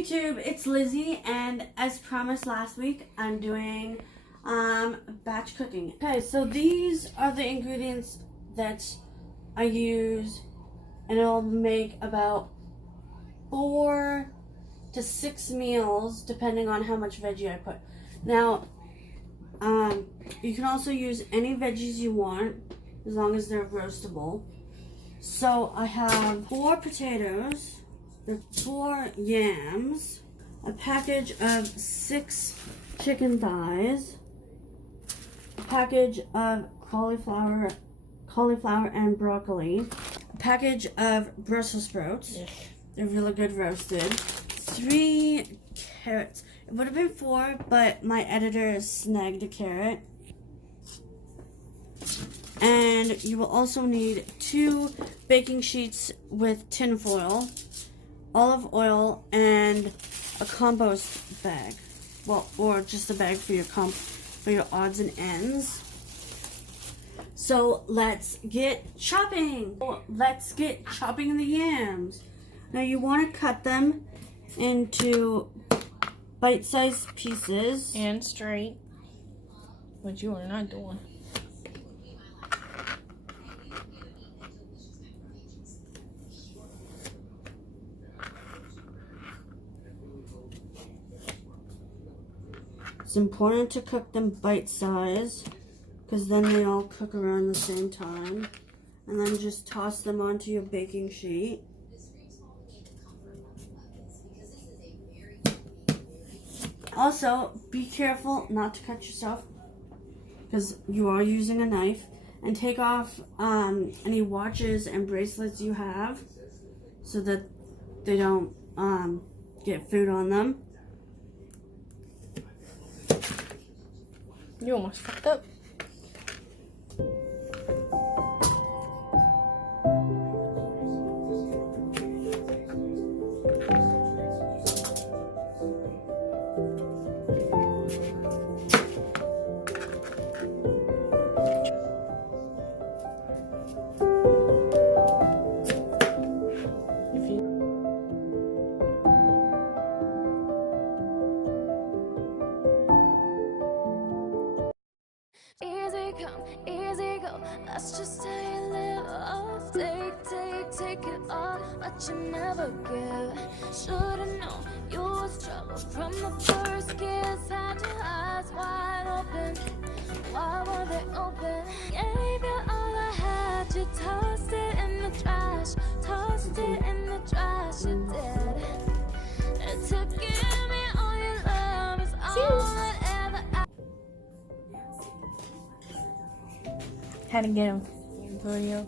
YouTube, it's Lizzie, and as promised last week, I'm doing batch cooking. Okay, so these are the ingredients that I use, and it'll make about 4 to 6 meals depending on how much veggie I put. Now, you can also use any veggies you want as long as they're roastable. So I have 4 potatoes, 4 yams, a package of 6 chicken thighs, a package of cauliflower and broccoli, a package of Brussels sprouts. They're really good roasted. 3 carrots. It would have been 4, but my editor snagged a carrot. And you will also need 2 baking sheets with tin foil, olive oil, and a compost bag. Well, or just a bag for your odds and ends. So let's get chopping. Let's get chopping the yams. Now you want to cut them into bite-sized pieces. And straight, which you are not doing. It's important to cook them bite-sized because then they all cook around the same time. And then just toss them onto your baking sheet. Also, be careful not to cut yourself because you are using a knife. And take off any watches and bracelets you have so that they don't get food on them. You almost fucked up. Easy come, easy go. That's just how you live. Oh, take it all, but you never give. Should've known you was trouble from the first kiss. Had your eyes wide open. Why were they open? Gave you all I had. You tossed it in the trash. Tossed it in the trash. You did. And to give me all your love is all that ever I. Had to get him. Video.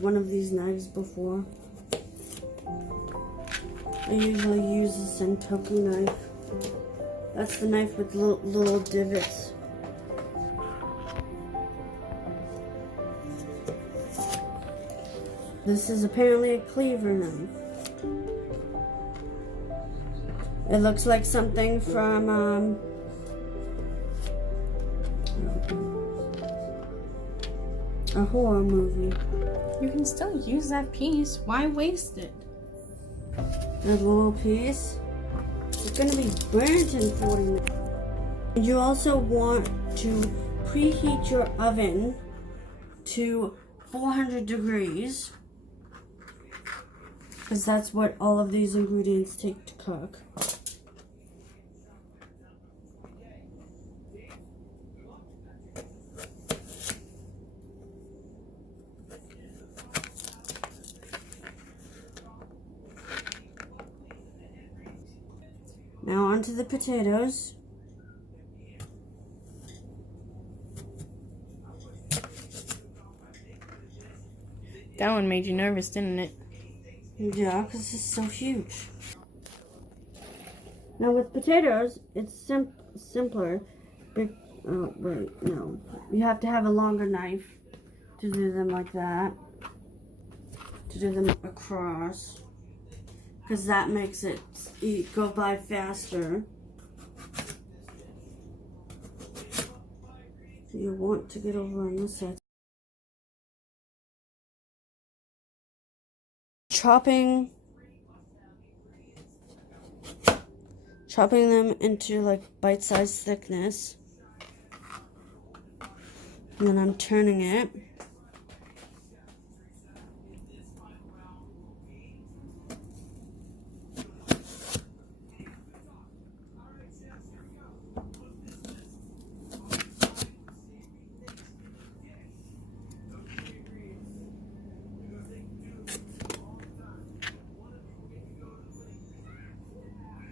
One of these knives before. I usually use a Sentoku knife. That's the knife with little divots. This is apparently a cleaver knife. It looks like something from a horror movie. You can still use that piece. Why waste it? A little piece. It's going to be burnt in 40 minutes. And you also want to preheat your oven to 400 degrees because that's what all of these ingredients take to cook. Now onto the potatoes. That one made you nervous, didn't it? Yeah, because it's so huge. Now with potatoes, it's simpler Oh, wait, no. You have to have a longer knife to do them like that. To do them across. Because that makes it go by faster. So you want to get over on this side. Chopping them into like bite-sized thickness. And then I'm turning it.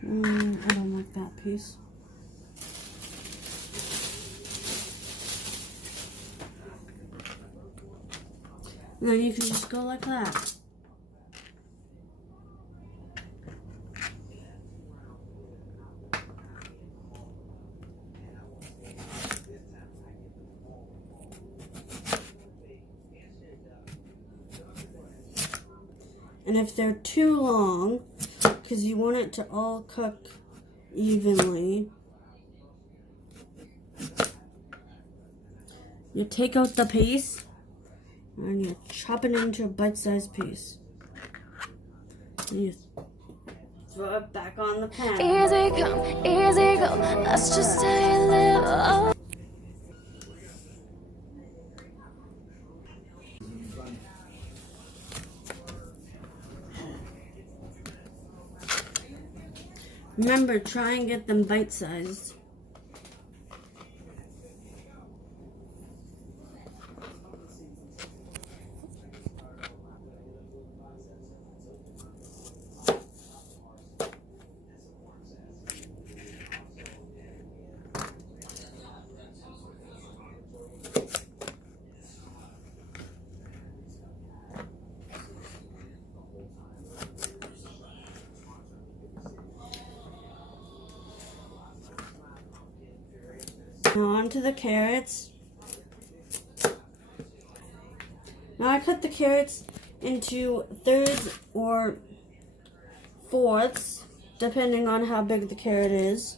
I don't like that piece. And then you can just go like that. And if they're too long, because you want it to all cook evenly, you take out the piece and you chop it into a bite-sized piece. And you throw it back on the pan. Easy come, easy go. That's just how you live. Oh. Remember, try and get them bite-sized. Now onto the carrots. Now I cut the carrots into thirds or fourths, depending on how big the carrot is.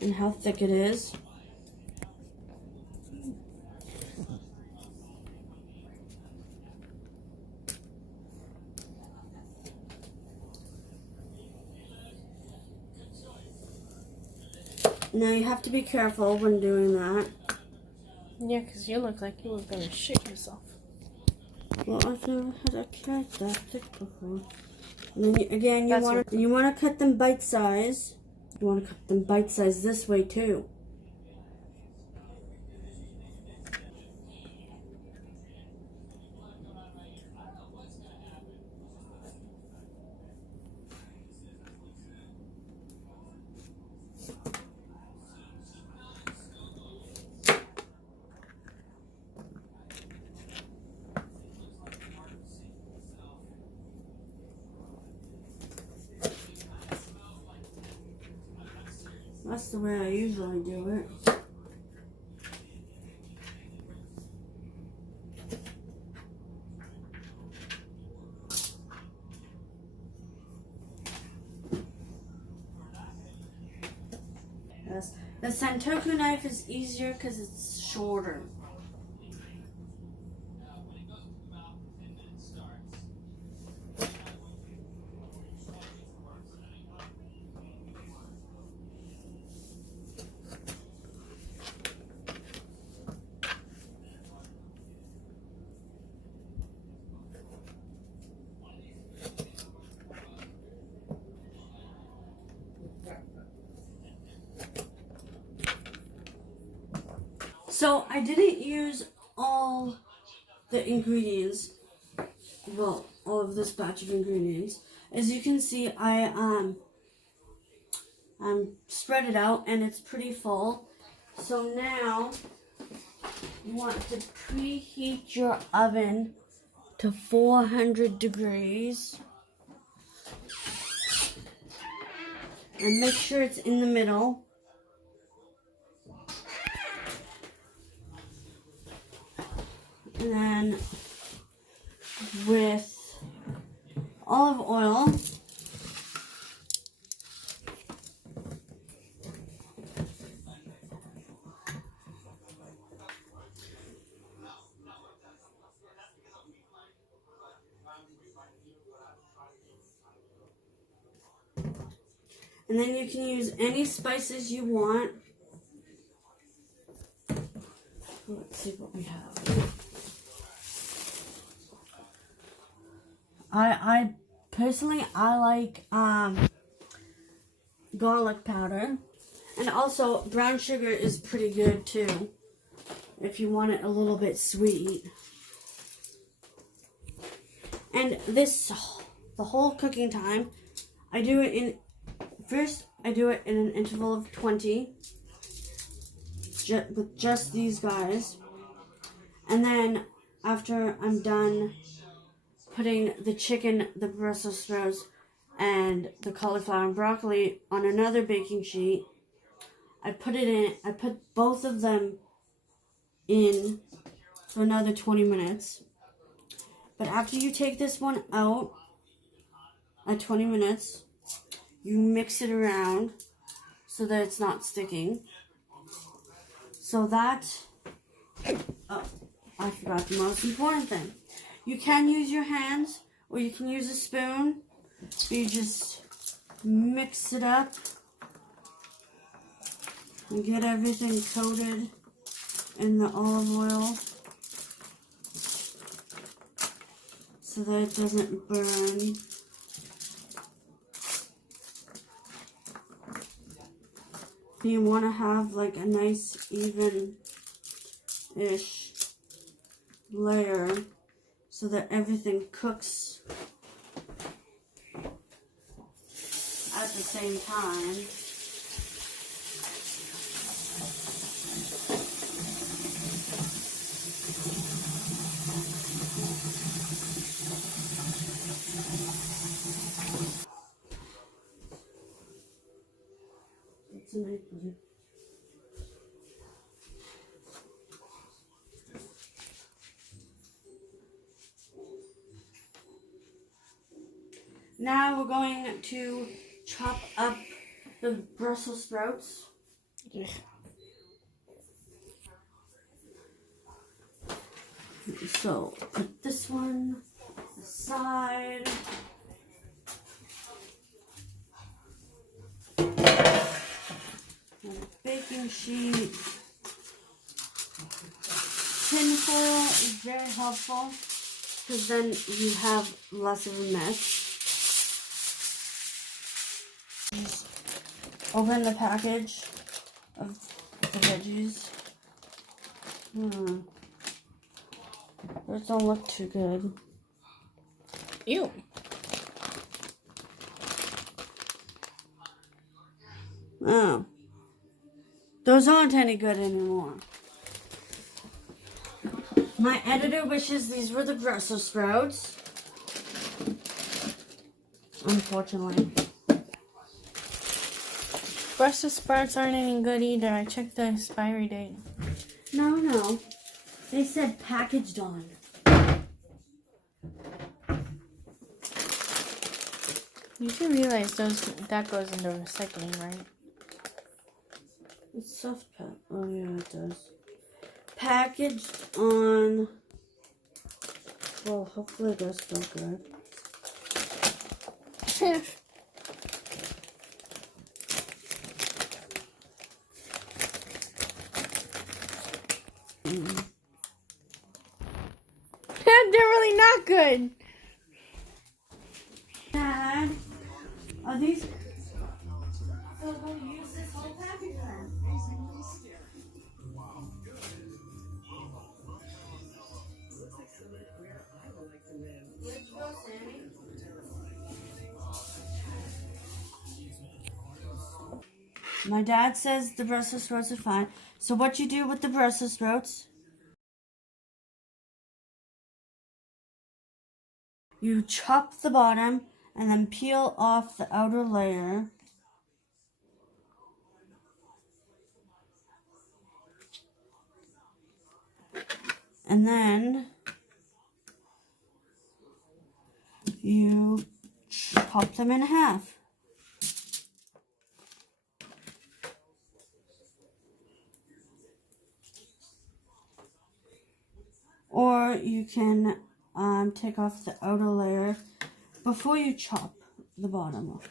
And how thick it is. Now you have to be careful when doing that. Yeah, because you look like you were going to shit yourself. Well, I've never had a carrot that thick before. And then again, you want to cut them bite size. You want to cut them bite size this way too. That's the way I usually do it. Yes. The Santoku knife is easier because it's shorter. So I didn't use all the ingredients, well, all of this batch of ingredients. As you can see, I spread it out and it's pretty full. So now you want to preheat your oven to 400 degrees. And make sure it's in the middle. And then with olive oil, and then you can use any spices you want. Let's see what we have. I personally like garlic powder, and also brown sugar is pretty good too if you want it a little bit sweet. And this, the whole cooking time, I do it in an interval of 20 with just these guys, and then after I'm done putting the chicken, the Brussels sprouts, and the cauliflower and broccoli on another baking sheet, I put both of them in for another 20 minutes. But after you take this one out at 20 minutes, you mix it around so that it's not sticking. So that, oh, I forgot the most important thing. You can use your hands or you can use a spoon. You just mix it up and get everything coated in the olive oil so that it doesn't burn. You want to have like a nice even-ish layer so that everything cooks at the same time. That's a nice one. Now we're going to chop up the Brussels sprouts. Yeah. So put this one aside. And a baking sheet. Tin foil is very helpful because then you have less of a mess. Just open the package of the veggies. Those don't look too good. Ew. Oh. Those aren't any good anymore. My editor wishes these were the Brussels sprouts. Unfortunately. Brussels sprouts aren't any good either. I checked the expiry date. No. They said packaged on. You do realize that goes into recycling, right? It's soft pack. Oh yeah, it does. Packaged on. Well, hopefully they're still good. They're really not good. Dad, are these? So we'll use this whole package then. Where'd you go, Sammy? My dad says the Brussels sprouts are fine. So what you do with the Brussels sprouts? You chop the bottom and then peel off the outer layer. And then you chop them in half. Or you can take off the outer layer before you chop the bottom off.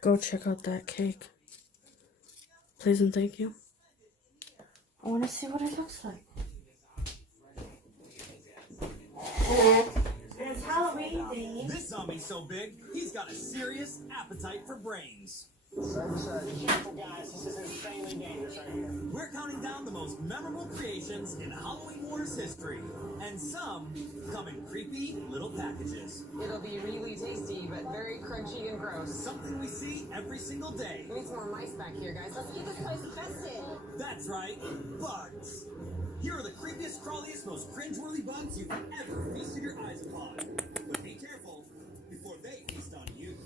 Go check out that cake. Please and thank you. I want to see what it looks like. It's Halloween themed. This zombie's so big, he's got a serious appetite for brains. Careful, guys. This is insanely dangerous right here. We're counting down the most memorable creations in Halloween Wars history. And some come in creepy little packages. It'll be really tasty, but very crunchy and gross. Something we see every single day. We need some more mice back here, guys. Let's keep this place infested. That's right, bugs. Here are the creepiest, crawliest, most cringeworthy bugs you've ever feasted your eyes upon. But be careful before they feast on you.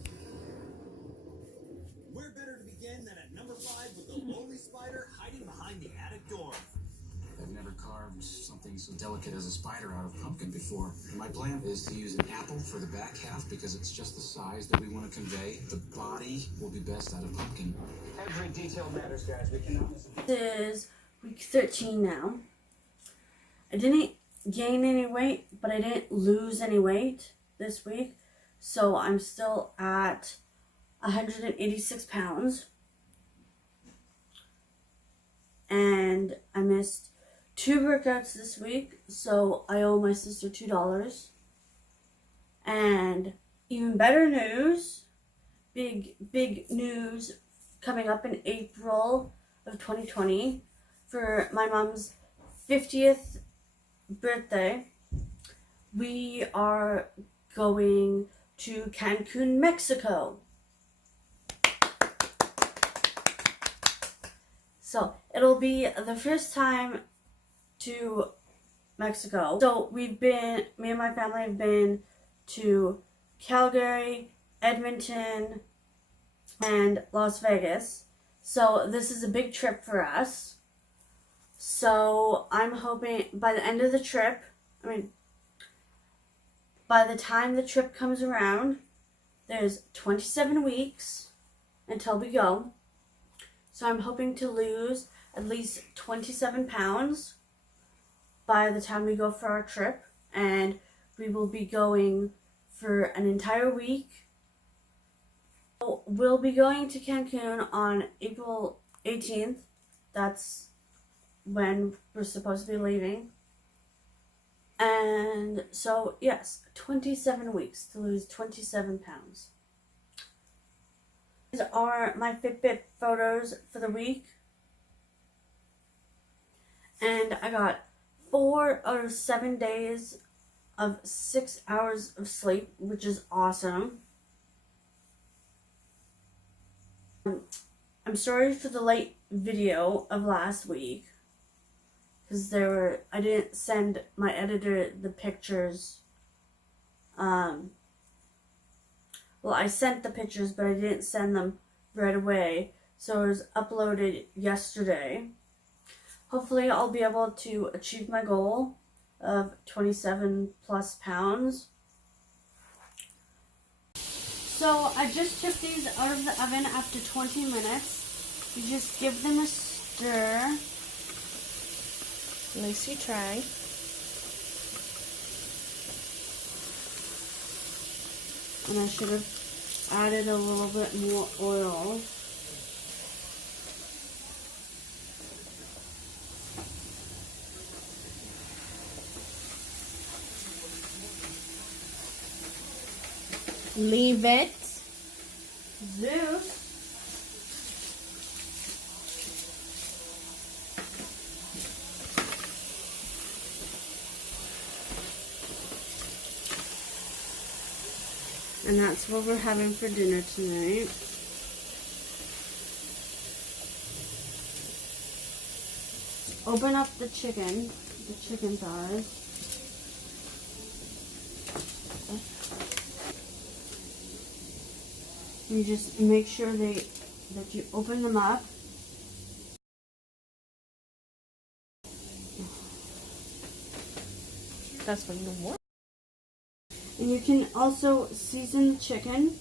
Where better to begin than at number 5 with the lonely spider hiding behind the attic door. I've never carved something so delicate as a spider out of pumpkin before. My plan is to use an apple for the back half because it's just the size that we want to convey. The body will be best out of pumpkin. Every detail matters, guys. We cannot miss a This is week 13 now. I didn't gain any weight, but I didn't lose any weight this week. So I'm still at 186 pounds. And I missed 2 workouts this week, so I owe my sister $2. And even better news, big news coming up in April of 2020 for my mom's 50th birthday. We are going to Cancun, Mexico. So it'll be the first time to Mexico. So me and my family have been to Calgary, Edmonton, and Las Vegas. So this is a big trip for us. So I'm hoping by the end of the trip, by the time the trip comes around, there's 27 weeks until we go. So I'm hoping to lose at least 27 pounds by the time we go for our trip. And we will be going for an entire week. We'll be going to Cancun on April 18th. That's when we're supposed to be leaving. And so, yes, 27 weeks to lose 27 pounds. These are my Fitbit photos for the week. And I got 4 out of 7 days of 6 hours of sleep, which is awesome. I'm sorry for the late video of last week, because I didn't send my editor the pictures. Well, I sent the pictures, but I didn't send them right away. So it was uploaded yesterday. Hopefully I'll be able to achieve my goal of 27 plus pounds. So I just took these out of the oven after 20 minutes. You just give them a stir. At least you try. And I should have added a little bit more oil. Leave it. Zeus. And that's what we're having for dinner tonight. Open up the chicken thighs. You just make sure that you open them up. That's what you want. And you can also season the chicken.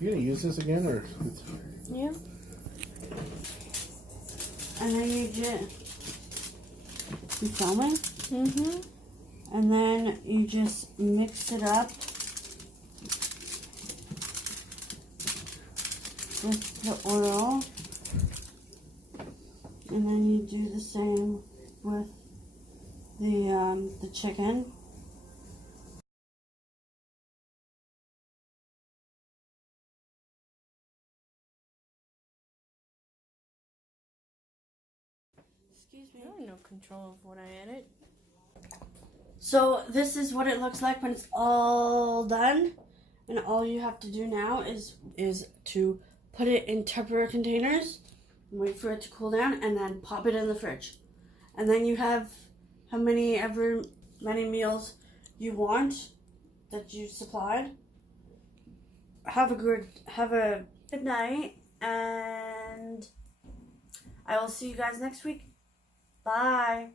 You gonna use this again, or? Yeah. And then you filming? Mm-hmm. And then you just mix it up with the oil. And then you do the same with the chicken. Excuse me. I have no control of what I edit. So this is what it looks like when it's all done. And all you have to do now is to put it in Tupperware containers and wait for it to cool down and then pop it in the fridge. And then you have many meals you want that you supplied. Have a good night, and I will see you guys next week. Bye.